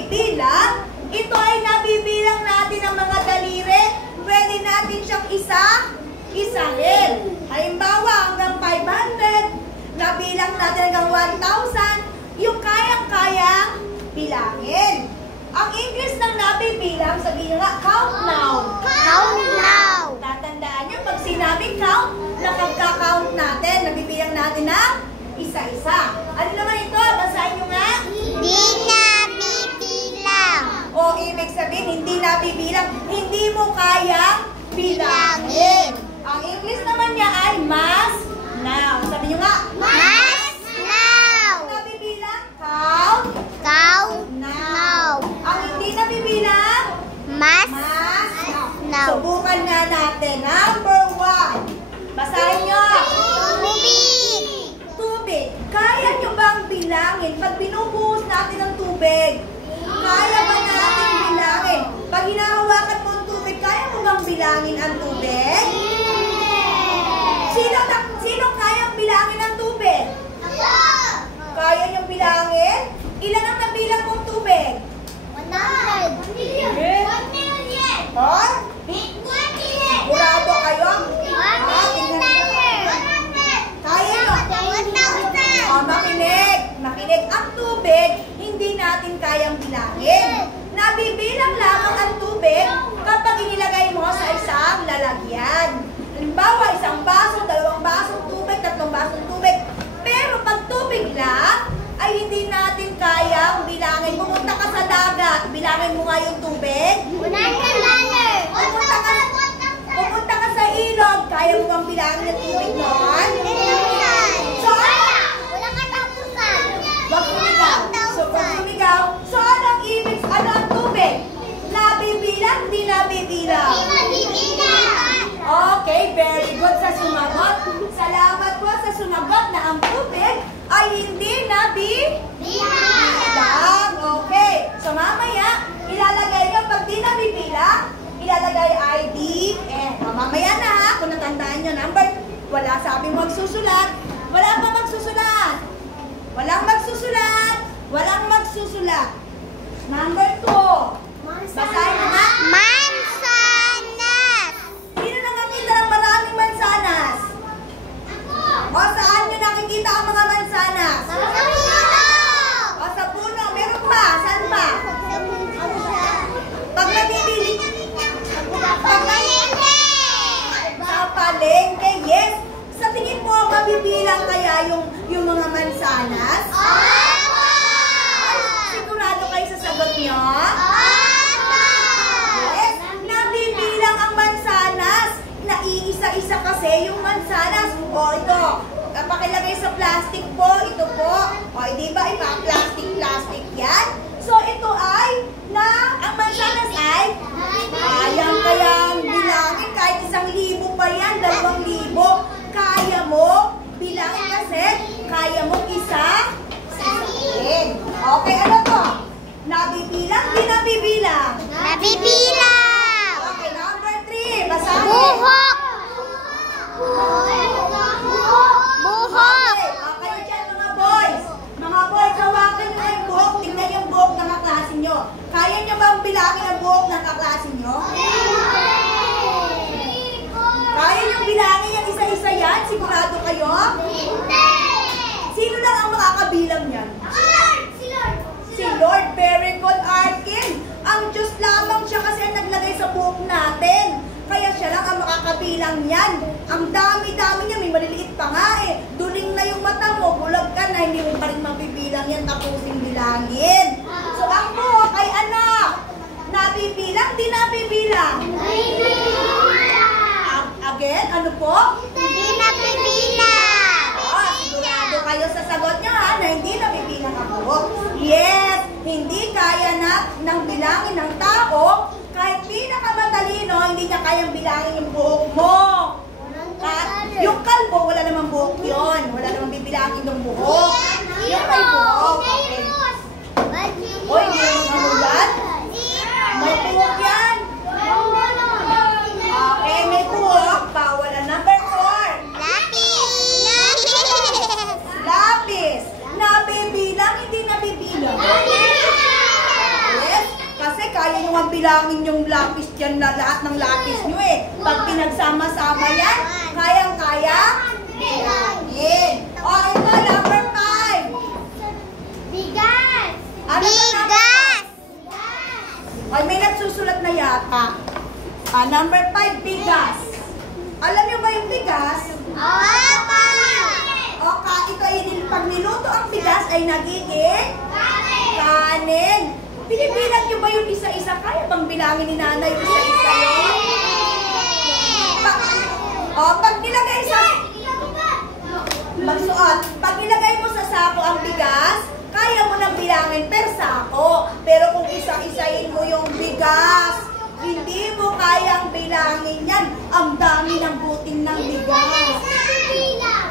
nabibilang, ito ay nabibilang natin ang mga daliri. Pwede natin siyang isahin. Halimbawa, hanggang 500, nabilang natin hanggang 1,000, yung kayang-kayang bilangin. Ang English ng nabibilang, sabihin nga, count now. Count now. Tatandaan nyo, pag sinabing count, nakagka-count natin, nabibilang natin ng isa-isa. Ano naman ito? Basahin nyo nga. Hindi nabibilang. O, ibig sabihin, hindi nabibilang, hindi mo kayang bilangin. Ang English naman niya ay mas now. Sabi nyo nga. Mas now. Nabibilang, count. Count Now. now. Ang hindi nabibilang, Mas now. now. Subukan nga natin. Number 1. Basahin nyo. Tubig. Tubig. Kaya nyo bang bilangin? Pag binubuhos natin ng tubig, kaya ba natin bilangin? Pag hinahawakan mo ang tubig, kaya mo bang bilangin ang tubig? Sino kayang bilangin ang tubig? Kaya nyo bilangin? Ilan ang nabilang mong tubig? 100. 1 million. Oh? 1 million. Sigurado kayo? 1 million. Kaya nyo? 1,000. Makinig. Ang tubig, hindi natin kayang bilangin. Nabibilang lamang ang tubig kapag inilagay mo sa isang lalagyan. Halimbawa, isang baso, 2 basong tubig, 3 basong tubig. Pero pag tubig lang, ay hindi natin kayang bilangin. Pumunta ka sa dagat, bilangin mo nga yung tubig. Pumunta ka sa ilog, kaya mo bang bilangin yung tubig noon? Wag sumigaw. So, pag sumigaw, so anong ibig, ano ang tubig? Nabibilang, di nabibilang. Okay, very good sa sumagot. Salamat po sa sumagot na ang tubig ay hindi nabibilang. Okay, so mamaya, ilalagay nyo, pag di nabibilang, ilalagay ay D, N. Mamaya na ha, kung natandaan nyo, number, wala sabing magsusulat. Wala pa magsusulat. Walang magsusulat. Walang magsusulat. Number 2. Basahin mo na. Mansanas. Sino nakakita ng maraming mansanas? O saan nyo nakikita ang mga mansanas? O sa puno. Meron pa. Saan pa? Pag nabibili. Sa palengke. Yes. Sa tingin mo, mabibilang kaya yung mga mansanas? Sigurado kayo sa sagot nyo? Yes. Nabibilang ang mansanas. Naiisa-isa kasi yung mansanas. O ito, pakilagay sa plastic po. Ito po. O di ba ipa-plastic yan? So ito ay ang mansanas ay kayang bilangin kahit 1,000 pa yan, 2,000. Kaya mo bilangin kasi kaya mo isa-isahin. Okay, ano to? Nabibilang, di nabibilang? Nabibilang. Okay, number 3. Basahin. Buhok. Buhok. Okay, kayo dyan mga boys. Mga boys, hawakan nyo yung buhok. Tingnan yung buhok ng kaklase nyo. Kaya nyo bang bilangin ang buhok ng kaklase nyo? Kaya nyo bilangin yung isa-isa yan? Sigurado kayo? Sino lang ang makakabilang yan? Si Lord. Very good, Arkin. Ang Diyos lamang siya kasi ang naglagay sa buhok natin. Kaya siya lang ang makakabilang yan. Ang dami-dami niya, may maliliit pa nga eh. Duling na yung mata mo, bulag ka na, hindi mo pa rin mabibilang yan, tapusin bilangin. So ang buhok ay anak. Nabibilang, di nabibilang? Again, ano po? Hindi nabibilang. Sigurado kayo sa sagot nyo ha, na hindi nabibilang ang buhok. Yes, hindi kaya ng bilangin ng tao, kahit pinakamatalino, hindi niya kayang bilangin yung buhok mo. Yung kalbo, wala namang buhok yun. Wala namang bibilangin ng buhok. Yung may buhok. Okay. Oy, hindi naman ano yan? May buhok yan. Okay, may buhok. Bawal ang number 4. Lapis. Nabibilang, hindi nabibilang. bilangin yung lapis dyan na lahat ng lapis nyo eh. Pag pinagsama-sama yan, kayang-kaya bilangin. O, ito, number 5. Bigas. Ano ba Bigas. Ay, may nagsusulat na yata. Number 5, bigas. Alam nyo ba yung bigas? Opo. Ito ay pag niluto ang bigas ay nagiging kanin. Pinibilang nyo ba yung isa-isa? Kaya bang bilangin ni nanay yung isa-isa yun? Pag nilagay sa... Magsuot. Pag nilagay mo sa sako ang bigas, kaya mo nang bilangin per sako. Pero kung isa-isahin mo yung bigas, hindi mo kayang bilangin yan. Ang dami ng buting ng bigas.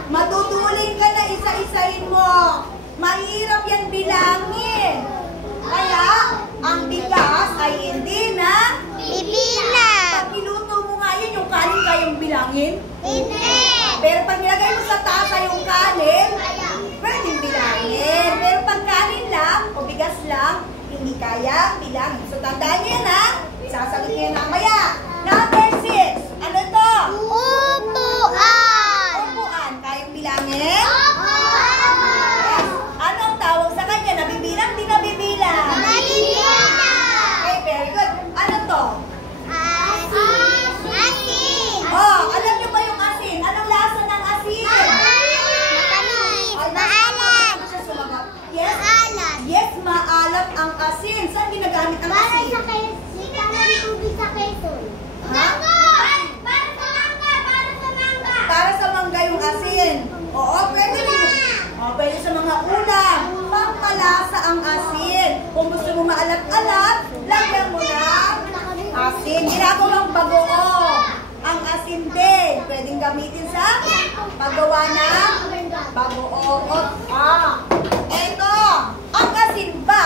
Matutuling ka na isa-isahin mo. Mahirap yan bilangin. Kaya, ang bigas ay hindi na Bibilang. pag niluto mo nga yun, yung kanin kayang bilangin. Hindi. Pero pag nilagay mo sa tasa yung kanin, pwedeng bilangin. Pero pag kanin lang o bigas lang, hindi kaya bilangin. So tandaan nyo yan ha. Sasagot nyo yan mamaya. Number 6. Ano to? Upuan. Upuan. Kayang bilangin? Opo. Yes. Anong tawag sa kanya? Nabibilang? Di nabibilang? Nabibilang. Okay, very good. Ano to? Asin. Oh, alam nyo ba yung asin? Anong lasa ng asin? Matamis. Maalat. Ano siya sumagot? Yes? Maalat. Yes, maalat ang asin. Saan ginagamit ang Para asin? sa kayo, sika ng tubig sa Quezon. Ha? Para sa mangga, para sa mangga. Para sa mangga yung asin. Oo, pwede rin. Pwede sa mga ulam. Pampalasa ang asin. Kung gusto mo maalat-alat, lagyan mo ng asin. Ginagawang bagoong. Ang asin din. Pwedeng gamitin sa paggawa ng bagoong. Eto. Ang asin ba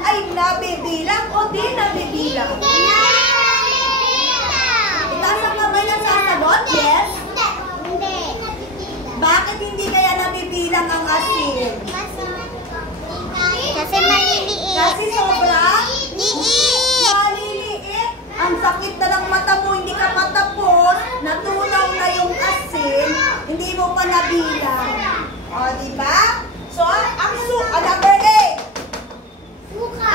ay nabibilang o di nabibilang? Itaas ang kamay na sasagot? Yes? Hindi. Bakit hindi kaya nabibilang ang asin? Kasi maliliit. Kasi sobrang Liit. maliliit. Ang sakit na ng mata mo, hindi ka matapos, natunaw na yung asin, hindi mo pa nabilang. O, diba? So, ang number 8. Suka.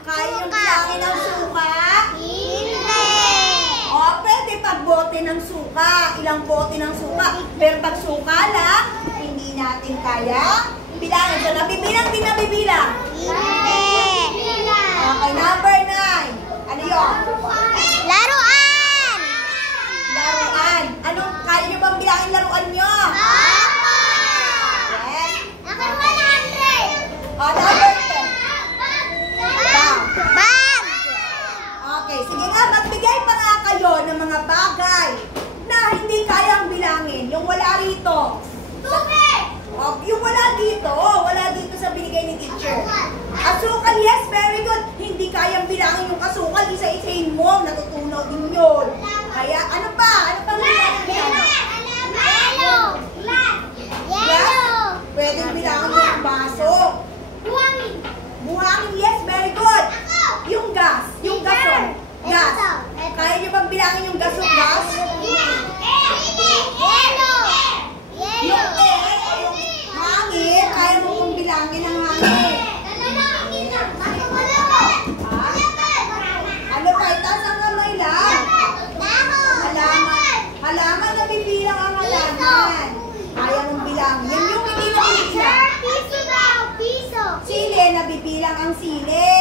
Kaya yung bilangin ng suka? Hindi. O, pwede pag bote ng suka. Ilang bote ng suka. Pero pag suka lang, hindi natin kaya bilangin. So, nabibilang, di nabibilang. Hindi. Okay, number 9. Ano yun? Laruan. Laruan. Anong, kaya nyo bang bilangin laruan nyo? Opo. Yes. Naka 100. Number 10. Bag. Okay, sige nga, magbigay pa nga kayo ng mga bagay na hindi kayang bilangin. Yung wala rito. Tubig. Yung wala dito sa binigay ni teacher. Asukal, yes, very good. Hindi kayang bilangin yung asukal, isa-isahin mo, natutunaw din yun. Kaya, ano pa? Ano pa Yellow. Pwedeng bilangin yung baso. Buhangin, yes, very good. Yung gas, yung gason. Gas. Kaya nyo bang bilangin yung gason, gas? Yung air o yung hangin, kaya mo kong bilangin ang hangin. Ano pa? Itaas ang kamay lang. Halaman na bibilang ang halaman. Kaya mong bilangin. Yan yung hindi na bibilang. Sili, nabibilang ang sili.